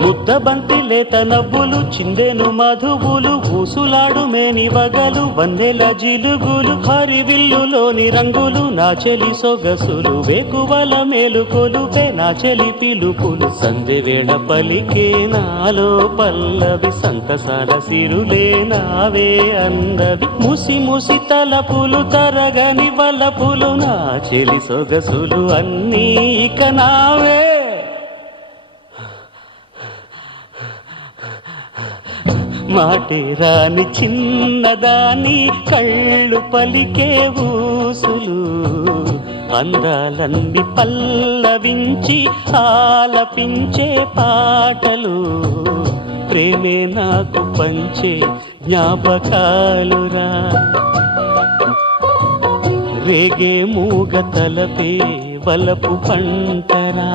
ముద్దబంతి లేత నవ్వులు చిందెను మధువులు ఊసులాడు మేని వగలు వన్నెల జిలుగులు హరివిల్లులోని రంగులు నా చెలి సొగసులు వేకువల మేలుకొలుపే నా చెలి పిలుపులు సందెవేళ పలికే నాలో పల్లవి సంతసాల సిరులే నావే అందవి ముసి ముసి తలపులు తరగని వలపులు నా చెలి సొగసులు అన్నీ ఇక నావే మాటే రాని చిన్నదాని కళ్ళు పలికే ఊసులు అందాలన్నీ పల్లవించి ఆలపించే పాటలు ప్రేమే నాకు పంచే జ్ఞాపకాలురా రేగే మూగ తలపే వలపు పంటరా